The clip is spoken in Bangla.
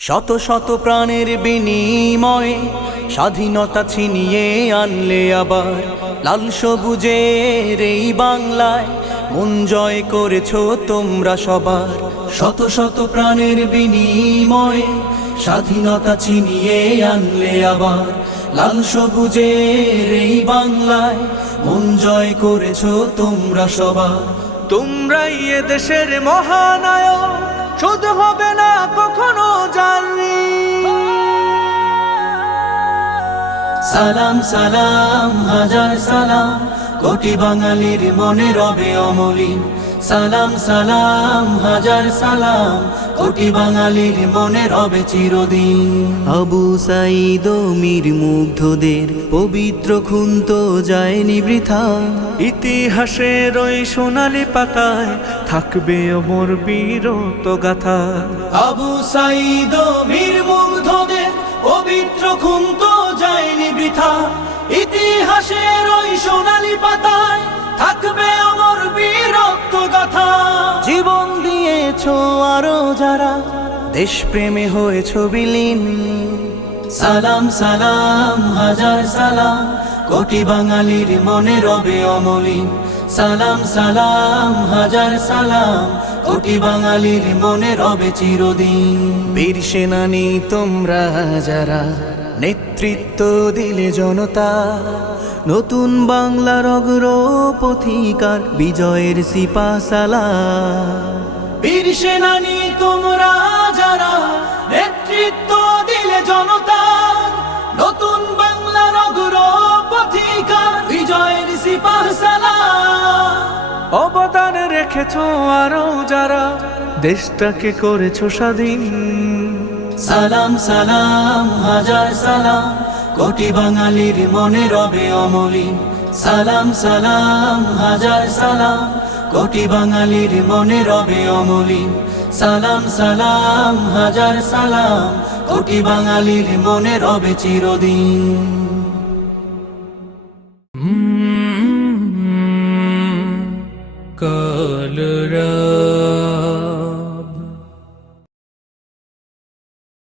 শত শত প্রাণের বিনিময়ে স্বাধীনতা ছিনিয়ে আনলে আবার লাল সবুজের এই বাংলায় মন জয় করেছ তোমরা সবার। শত শত প্রাণের বিনিময়ে স্বাধীনতা ছিনিয়ে আনলে আবার লাল সবুজের এই বাংলায় মন জয় করেছ তোমরা সবার। তোমরাই এ দেশের মহানায়ক, শুধু হবে না কখনো সালাম সালাম হাজার সালাম। কোটি বাঙালির মনে রবে অমলিন। সালাম সালাম হাজার সালাম। কোটি বাঙালির মনে রবে চিরদিন। আবু সাইদ মীর মুগ্ধদের পবিত্র খুন তো যায়নি বৃথা। ইতিহাসের ওই সোনালি পাতায় থাকবে অমর বীরত গাথা। আবু সাইদ মীর মুগ্ধদের পবিত্র খুন ইতিহাসের ওই সোনালি পাতায় থাকবে অমর বীরত্ব কথা জীবন দিয়েছ আরও যারা দেশপ্রেমে হয়েছ বিলীন। সালাম সালাম হাজার সালাম কোটি বাঙালির মনে রবে অমলিন। সালাম সালাম হাজার সালাম কোটি বাঙালির মনে রবে চিরদিন। বীর সেনানি তোমরা যারা নেতৃত্ব দিলে জনতা। নতুন বাংলার অগ্র পথিকার বিজয়ের সিপাসালা বীর সেনানি তোমরা যারা নেতৃত্ব দিলে জনতা, নতুন বাংলার অগ্র পথিকার বিজয়ের সিপাহসালা অবদান রেখেছ আরও যারা, দেশটাকে করেছ স্বাধীন। সালাম সালাম, হাজার সালাম। কোটি বাঙালির মনে রবে অমলিন। সালাম সালাম, হাজার সালাম। কোটি বাঙালির মনে রবে অমলিন। সালাম সালাম, হাজার সালাম। কোটি বাঙালির মনে রবে চিরদিন।